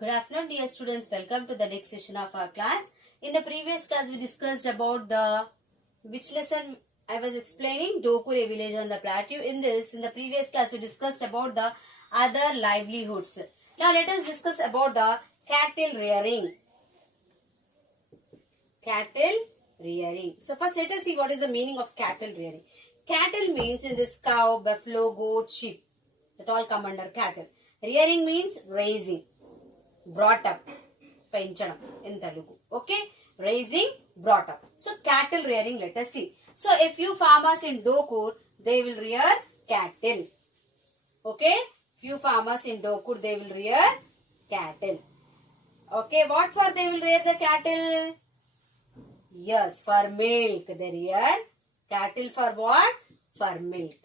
Good afternoon, dear students. Welcome to the next session of our class. In the previous class, we discussed about which lesson I was explaining? Dokur, a village on the plateau. In the previous class, we discussed about the other livelihoods. Now, let us discuss about the cattle rearing. Cattle rearing. So, first, let us see what is the meaning of cattle rearing. Cattle means in this cow, buffalo, goat, sheep. That all come under cattle. Rearing means raising. Brought up, పెంచడం in Telugu. Okay, raising, brought up. So cattle rearing, let us see. So a few farmers in Dokur, they will rear cattle. Okay, few farmers in Dokur, they will rear cattle. Okay, what for they will rear the cattle? Yes, for milk. They rear cattle for what? For milk.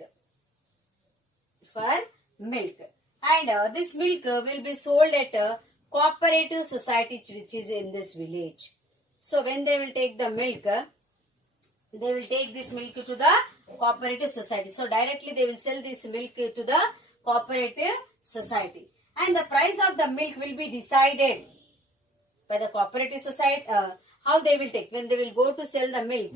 For milk. And this milk will be sold at a cooperative society which is in this village. So when they will take the milk, they will take this milk to the cooperative society. So directly they will sell this milk to the cooperative society. And the price of the milk will be decided by the cooperative society. How they will take, when they will go to sell the milk,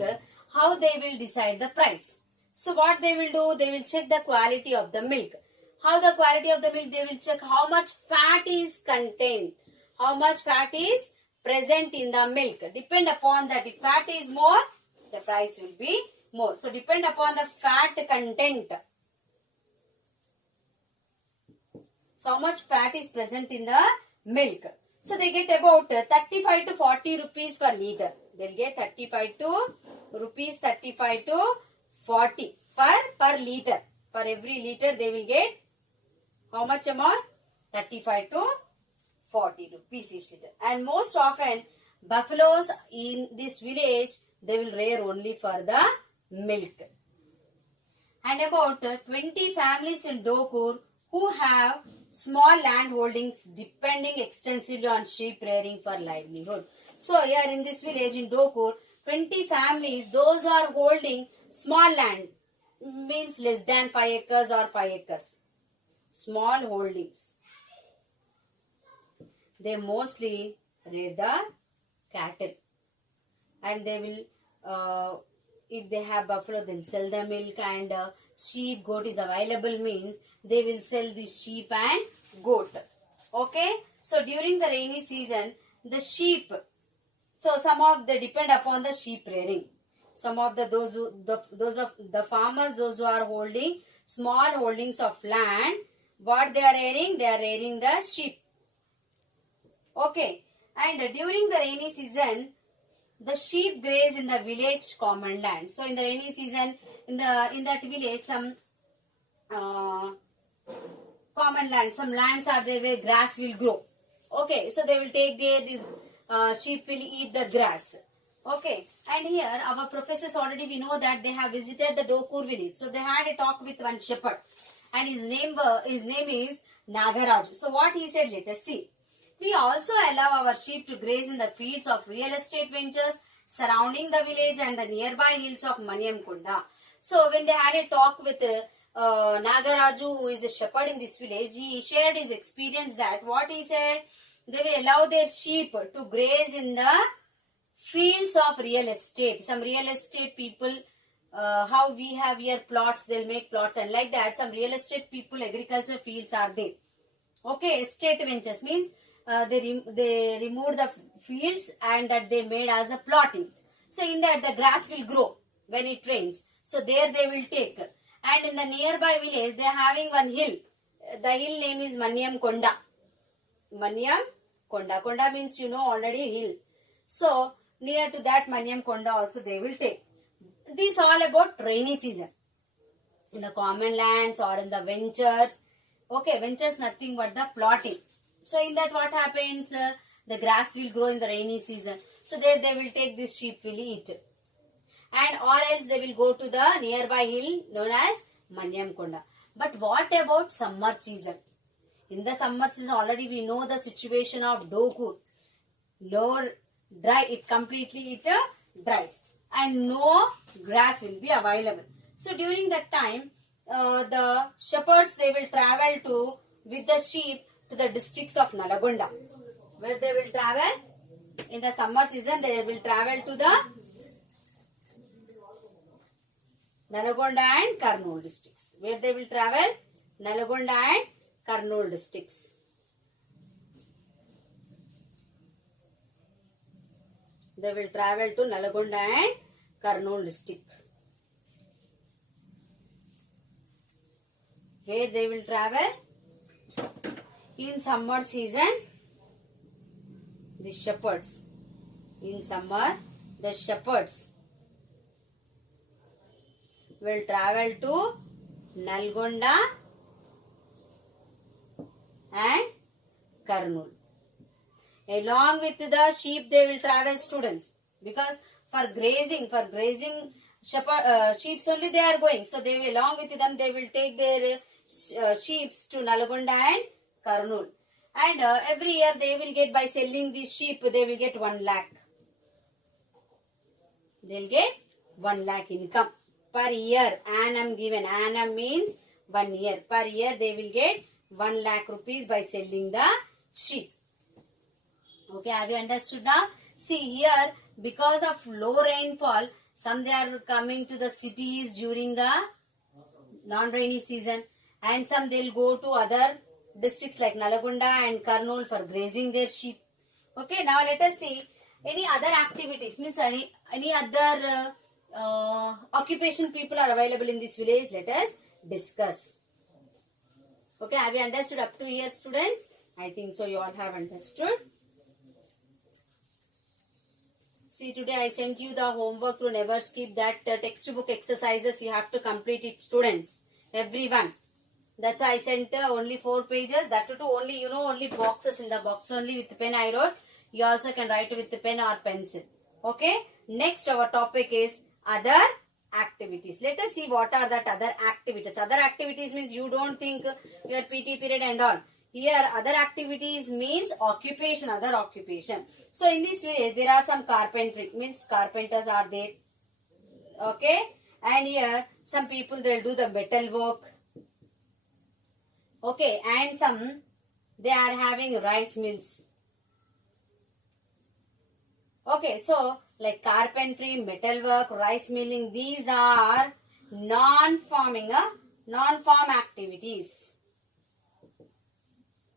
how they will decide the price. So what they will do, they will check the quality of the milk. How the quality of the milk, they will check how much fat is contained. How much fat is present in the milk. Depend upon that. If fat is more, the price will be more. So depend upon the fat content. So how much fat is present in the milk. So they get about 35 to 40 rupees per liter. They'll get 35 to 40 per liter. For every liter they will get how much amount? 35 to 40 rupees each liter. And most often buffaloes in this village, they will rear only for the milk. And about 20 families in Dokur who have small land holdings depending extensively on sheep rearing for livelihood. So here in this village in Dokur, 20 families, those are holding small land, means less than 5 acres or 5 acres. Small holdings. They mostly rear the cattle. And they will, if they have buffalo, they'll sell the milk, and sheep, goat is available, means they will sell the sheep and goat. Okay. So during the rainy season, the sheep, so some of they depend upon the sheep rearing. Some of those of the farmers, those who are holding small holdings of land, what they are rearing? They are rearing the sheep. Okay. And during the rainy season, the sheep graze in the village common land. So in the rainy season, in that village, some common land, some lands are there where grass will grow. Okay. So they will take there, these sheep will eat the grass. Okay, and here our professors already, we know that they have visited the Dokur village. So they had a talk with one shepherd, and his name is Nagaraju. So what he said, let us see. We also allow our sheep to graze in the fields of real estate ventures surrounding the village and the nearby hills of Maniamkunda. So when they had a talk with Nagaraju, who is a shepherd in this village, he shared his experience that what he said, they will allow their sheep to graze in the fields of real estate. Some real estate people, how we have here plots, they'll make plots, and like that some real estate people, agriculture fields are there. Okay, estate ventures means they remove the fields and that they made as a plottings. So in that the grass will grow when it rains. So there they will take. And in the nearby village they are having one hill. The hill name is Maniamkonda. Maniamkonda. Konda means you know already hill. So near to that Maniamkonda also they will take. This all about rainy season. In the common lands or in the ventures. Okay, ventures nothing but the plotting. So in that what happens? The grass will grow in the rainy season. So there they will take, this sheep will eat. And or else they will go to the nearby hill known as Maniamkonda. But what about summer season? In the summer season already we know the situation of Dokur. Lower dry, it completely dries and no grass will be available. So during that time the shepherds, they will travel with the sheep to the districts of Nalagonda. Where they will travel? In the summer season, they will travel to the Nalgonda and Kurnool districts. Where they will travel? Nalgonda and Kurnool districts. They will travel to Nalgonda and Kurnool district. Where they will travel? In summer season, the shepherds. In summer, the shepherds will travel to Nalgonda and Kurnool. Along with the sheep, they will travel, students, because for grazing shepherd sheep only they are going. So they will, along with them, they will take their sheep to Nalgonda and Kurnool. And every year they will get, by selling these sheep, they will get 1 lakh. They will get 1 lakh income per year. Annum given. Annum means 1 year. Per year they will get 1 lakh rupees by selling the sheep. Okay, have you understood now? See here, because of low rainfall, some they are coming to the cities during the non-rainy season, and some they will go to other districts like Nalgonda and Kurnool for grazing their sheep. Okay, now let us see any other activities, means any other occupation people are available in this village. Let us discuss. Okay, have you understood up to here, students? I think so you all have understood. See, today I sent you the homework to never skip that textbook exercises. You have to complete it, students. Everyone. That's why I sent only 4 pages. That too only, only boxes. In the box only with pen I wrote. You also can write with the pen or pencil. Okay. Next our topic is other activities. Let us see what are that other activities. Other activities means you don't think your PT period and all. Here other activities means occupation, other occupation. So in this way there are some carpentry, means carpenters are there. Okay. And here some people they will do the metal work. Okay. And some they are having rice mills. Okay. So like carpentry, metal work, rice milling, these are non-farming, non-farm activities.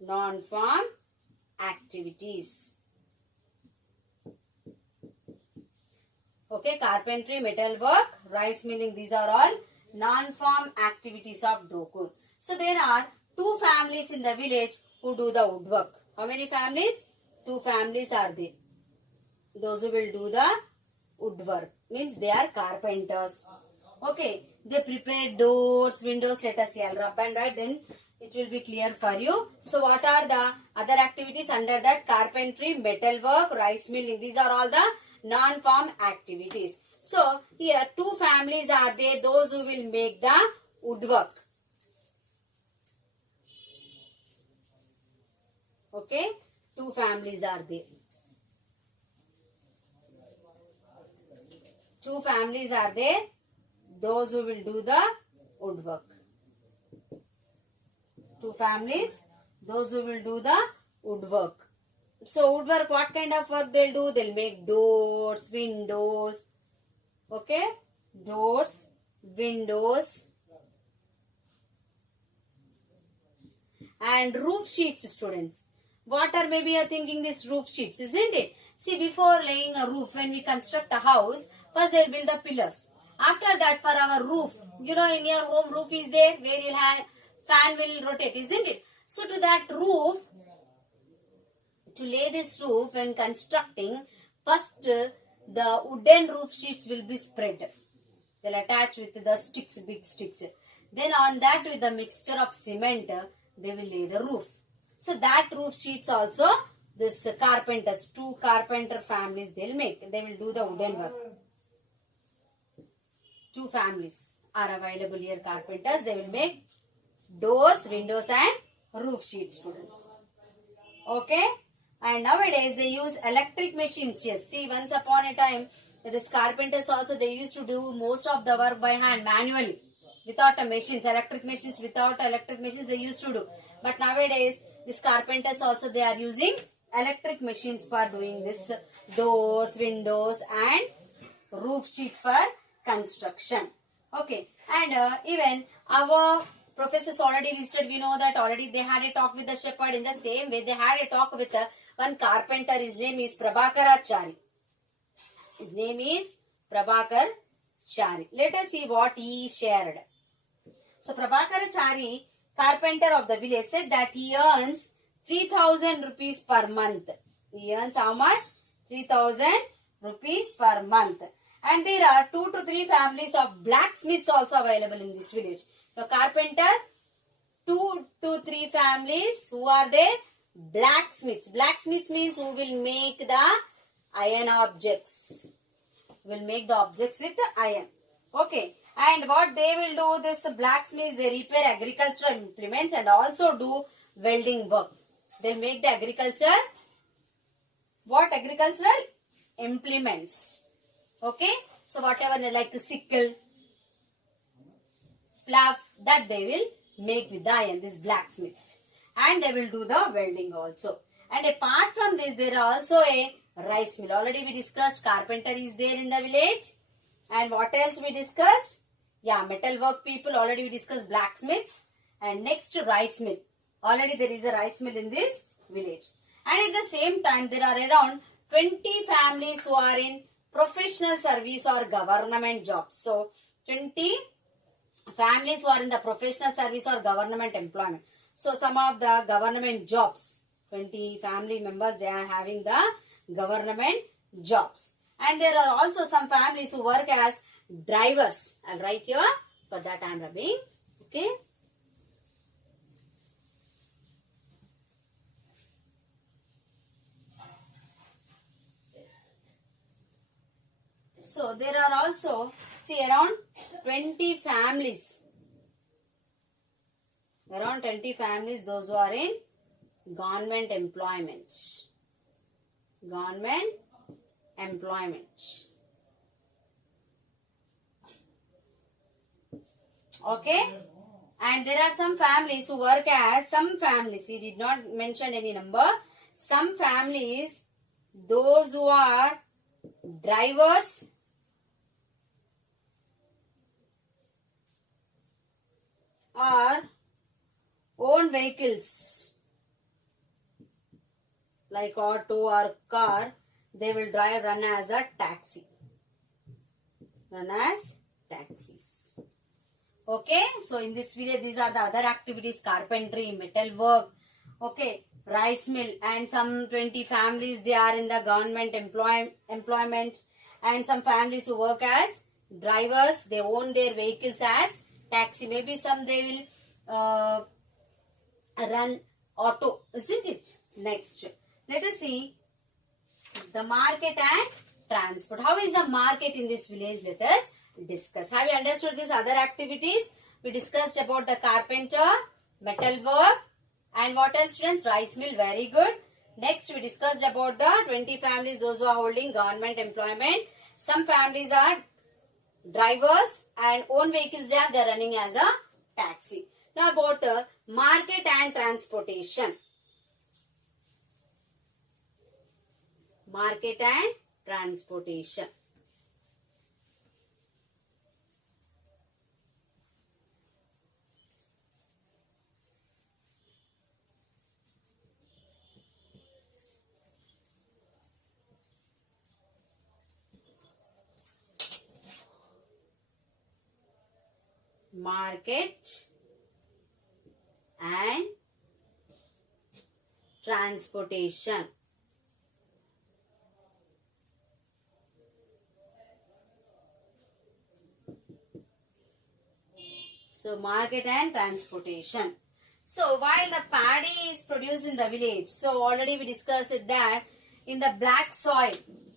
Non-farm activities. Okay, carpentry, metal work, rice milling, these are all non-farm activities of Dokur. So there are 2 families in the village who do the woodwork. How many families? 2 families are there. Those who will do the woodwork, means they are carpenters. Okay, they prepare doors, windows. Let us see, I'll rub and write, then it will be clear for you. So what are the other activities under that? Carpentry, metal work, rice milling. These are all the non-farm activities. So here 2 families are there, those who will make the woodwork. Okay, 2 families are there. 2 families are there, those who will do the woodwork. 2 families, those who will do the woodwork. So woodwork, what kind of work they'll do? They'll make doors, windows. Okay, doors, windows, and roof sheets, students. What are maybe you're thinking this roof sheets, isn't it? See, before laying a roof, when we construct a house, first they'll build the pillars. After that, for our roof, in your home roof is there where you'll have fan will rotate, isn't it? So to that roof, to lay this roof when constructing, first the wooden roof sheets will be spread. They'll attach with the sticks, big sticks. Then on that, with the mixture of cement, they will lay the roof. So that roof sheets also, this carpenters, 2 carpenter families they'll make. They will do the wooden work. 2 families are available here, carpenters. They will make doors, windows and roof sheets, students. Okay. And nowadays they use electric machines. Yes, see, once upon a time, this carpenters also, they used to do most of the work by hand, manually, without a machines, electric machines they used to do. But nowadays, these carpenters also, they are using electric machines for doing this doors, windows and roof sheets for construction. Okay, and even our professors already visited. We know that already they had a talk with the shepherd. In the same way, they had a talk with one carpenter. His name is Prabhakarachari. His name is Prabhakarachari. Let us see what he shared. So Prabhakarachari, carpenter of the village, said that he earns 3,000 rupees per month. He earns how much? 3,000 rupees per month. And there are 2 to 3 families of blacksmiths also available in this village. Now carpenter, 2 to 3 families. Who are they? Blacksmiths. Blacksmiths means who will make the iron objects. Will make the objects with iron. Okay. And what they will do, this blacksmiths, they repair agricultural implements and also do welding work. They make the agriculture, what agricultural implements. Okay. So whatever like sickle, plough, that they will make with the iron, this blacksmith. And they will do the welding also. And apart from this, there are also a rice mill. Already we discussed carpenter is there in the village. And what else we discussed? Yeah, metal work people. Already we discussed blacksmiths. And next rice mill. Already there is a rice mill in this village. And at the same time, there are around 20 families who are in professional service or government jobs. So, 20 families who are in the professional service or government employment. So, some of the government jobs, 20 family members, they are having the government jobs. And there are also some families who work as drivers. I'll write here. For that I am rubbing. Okay. So, there are also, see, around 20 families. Around 20 families, those who are in government employment. Government employment. Okay. And there are some families who work as, some families, he did not mention any number. Some families, those who are drivers, or own vehicles like auto or car, they will run as a taxi. Run as taxis. Okay. So in this village, these are the other activities: carpentry, metal work, okay, rice mill, and some 20 families, they are in the government employment, and some families who work as drivers, they own their vehicles as taxi. Maybe some they will run auto, isn't it? Next, let us see the market and transport. How is the market in this village? Let us discuss. Have you understood these other activities? We discussed about the carpenter, metal work, and what else, students? Rice mill. Very good. Next, we discussed about the 20 families, those who are holding government employment. Some families are drivers and own vehicles, they are running as a taxi. Now about market and transportation. Market and transportation. Market and transportation. So, market and transportation. So, while the paddy is produced in the village, so already we discussed it that in the black soil,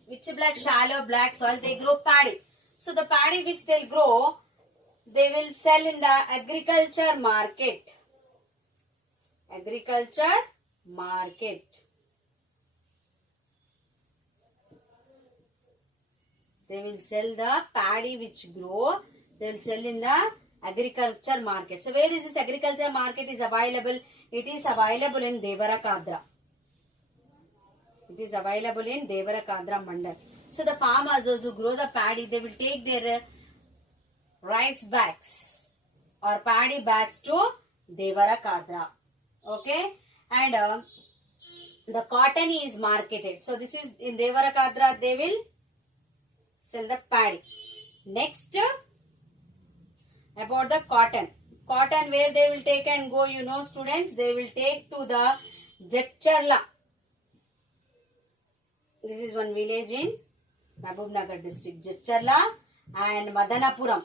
which black, shallow black soil, they grow paddy. So, the paddy which they grow, they will sell in the agriculture market. Agriculture market. They will sell the paddy which grow. They will sell in the agriculture market. So where is this agriculture market is available? It is available in Devarakadra. It is available in Devarakadra Mandal. So the farmers, those who grow the paddy, they will take their rice bags or paddy bags to Devarakadra. Okay, and the cotton is marketed. So this is in Devarakadra, they will sell the paddy. Next, about the cotton. Cotton, where they will take and go, you know, students, they will take to the Jadcherla. This is one village in Mahbubnagar district, Jadcherla and Madanapuram.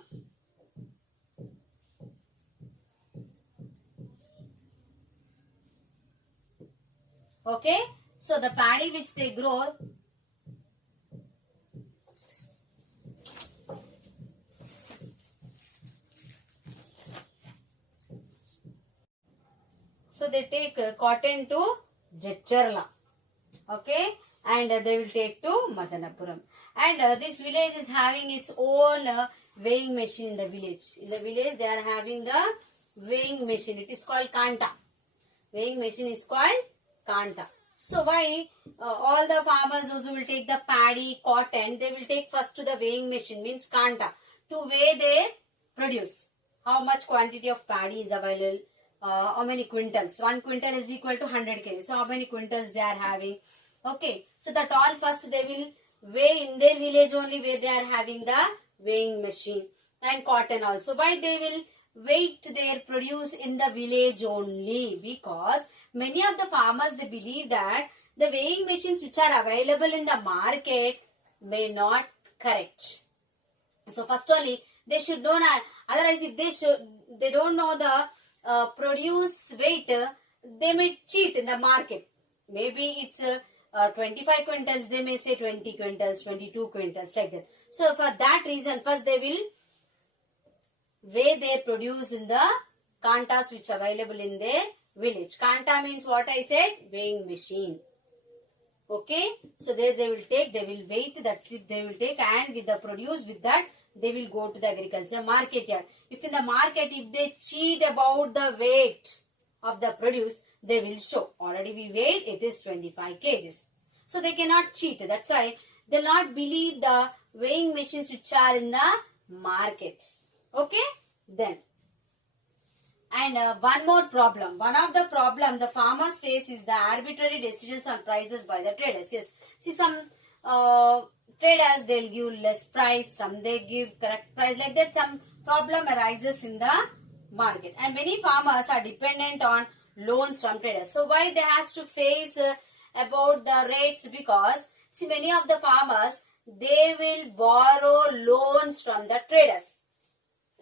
Okay, so the paddy which they grow, so they take cotton to Jadcherla. Okay, and they will take to Madanapuram. And this village is having its own weighing machine in the village. In the village, they are having the weighing machine. It is called Kanta. Weighing machine is called Kanta. So why all the farmers those who will take the paddy, cotton, they will take first to the weighing machine, means Kanta, to weigh their produce. How much quantity of paddy is available, how many quintals. 1 quintal is equal to 100 kg. So how many quintals they are having. Okay, so that all first they will weigh in their village only, where they are having the weighing machine. And cotton also. Why they will weight their produce in the village only? Because many of the farmers, they believe that the weighing machines which are available in the market may not correct. So first only they should know that. Otherwise, if they don't know the produce weight, they may cheat in the market. Maybe it's 25 quintals, they may say 20 quintals, 22 quintals, like that. So for that reason, first they will weigh their produce in the kantas which are available in their village. Kanta means what I said, weighing machine. Okay, so there they will take, they will weight that slip, they will take, and with the produce, with that they will go to the agriculture market yard. If in the market, if they cheat about the weight of the produce, they will show already we weighed, it is 25 kgs. So they cannot cheat. That's why they will not believe the weighing machines which are in the market. Okay, then. And one more problem. One of the problem the farmers face is the arbitrary decisions on prices by the traders. Yes, see some traders, they'll give less price, some they give correct price, like that some problem arises in the market. And many farmers are dependent on loans from traders. So why they has to face about the rates? Because see, many of the farmers, they will borrow loans from the traders.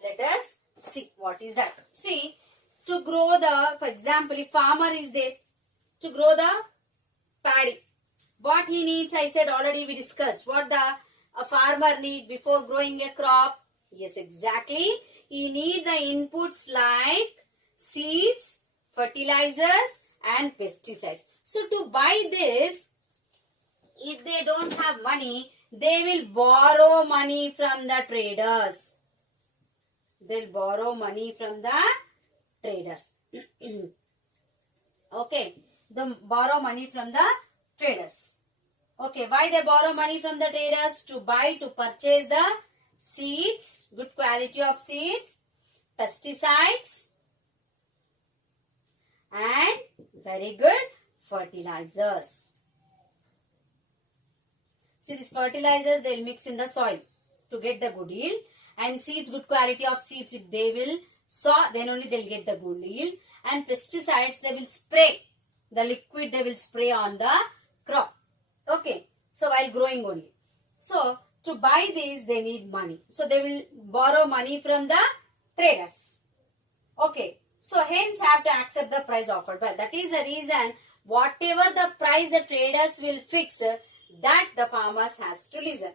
Let us see what is that. See, to grow the, for example, if farmer is there to grow the paddy, what he needs, I said already, we discussed what a farmer need before growing a crop. Yes, exactly. He need the inputs like seeds, fertilizers and pesticides. So to buy this, if they don't have money, they will borrow money from the traders. They'll borrow money from the traders. Okay, they borrow money from the traders. Okay, why they borrow money from the traders? To buy, to purchase the seeds, good quality of seeds, pesticides and very good fertilizers. See, these fertilizers they will mix in the soil to get the good yield, and seeds, good quality of seeds, if they will sow, then only they will get the good yield. And pesticides, they will spray the liquid, they will spray on the crop. Okay, so while growing only. So to buy these, they need money. So they will borrow money from the traders. Okay, so hence have to accept the price offered. Well, that is the reason whatever the price the traders will fix, that the farmers has to listen.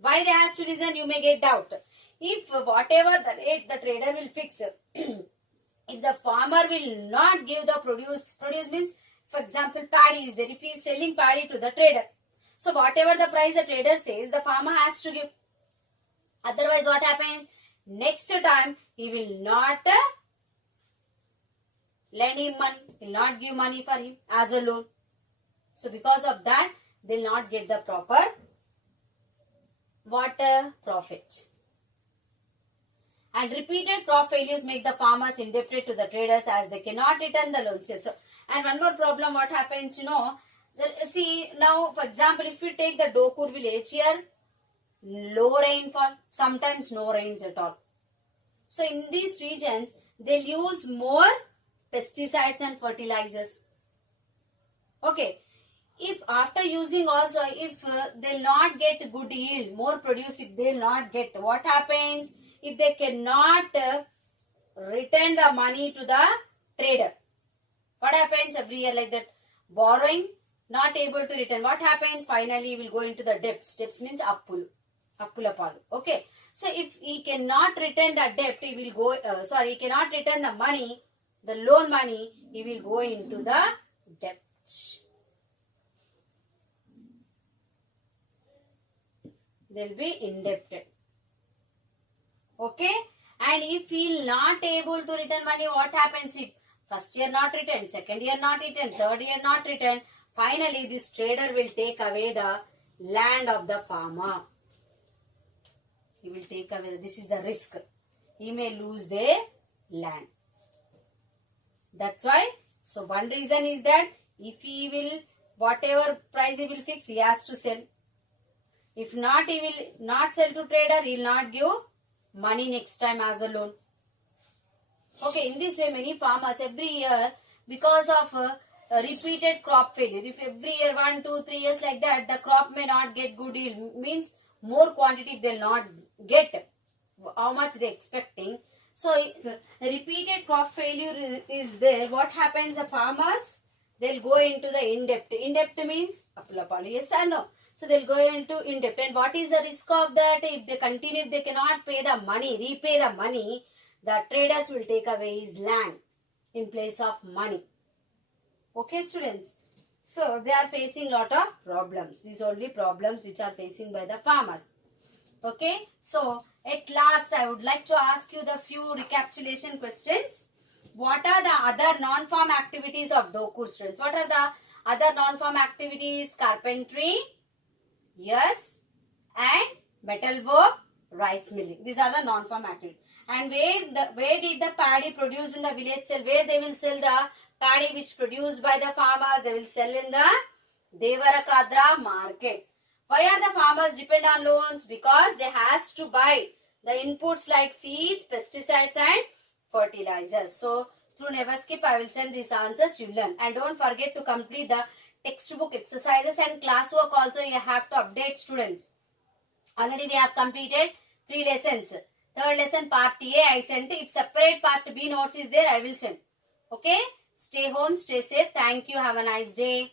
Why they has to listen, you may get doubt. If whatever the rate the trader will fix, if the farmer will not give the produce means, for example, paddy is there. If he is selling paddy to the trader, so whatever the price the trader says, the farmer has to give. Otherwise, what happens? Next time, he will not lend him money. He will not give money for him as a loan. So because of that, they'll not get the proper profit. And repeated crop failures make the farmers indebted to the traders as they cannot return the loans. Yes. So, and one more problem, what happens, see now, for example, if you take the Dokur village here, low rainfall, sometimes no rains at all. So in these regions, they'll use more pesticides and fertilizers. Okay. If after using also, if they'll not get good yield, more produce, if they'll not get, what happens? If they cannot return the money to the trader, what happens every year like that? Borrowing, not able to return. What happens? Finally, will go into the debts. Debts means appula palu. Okay. So if he cannot return the debt, he will go. He cannot return the money, the loan money. He will go into the debt. They'll be indebted. Okay. And if he will not able to return money, what happens? If first year not returned, second year not returned, third year not returned, finally this trader will take away the land of the farmer. He will take away, this is the risk. He may lose their land. That's why, so one reason is that if he will, whatever price he will fix, he has to sell. If not, he will not sell to trader, he will not give money next time as a loan. Okay, in this way, many farmers every year, because of repeated crop failure, if every year 1, 2, 3 years like that, the crop may not get good yield, means more quantity they'll not get how much they're expecting. So, if repeated crop failure is there, what happens? The farmers, they'll go into the in-debt. In-debt means, yes or no? So, they'll go into in-debt. And what is the risk of that? If they continue, if they cannot pay the money, repay the money, the traders will take away his land in place of money. Okay, students? So, they are facing lot of problems. These are only problems which are facing by the farmers. Okay? So, at last, I would like to ask you the few recapitulation questions. What are the other non-farm activities of Dokur, students? What are the other non-farm activities? Carpentry, yes, and metalwork, rice milling. These are the non-farm activities. And where did the paddy produce in the village sell? Where they will sell the paddy which produced by the farmers? They will sell in the Devarakadra market. Why are the farmers depend on loans? Because they has to buy the inputs like seeds, pesticides and fertilizers. So, through Never Skip, I will send these answers, you learn. And don't forget to complete the textbook exercises and classwork also you have to update, students. Already we have completed 3 lessons. Third lesson part A I sent. If separate part B notes is there, I will send. Okay? Stay home, stay safe. Thank you. Have a nice day.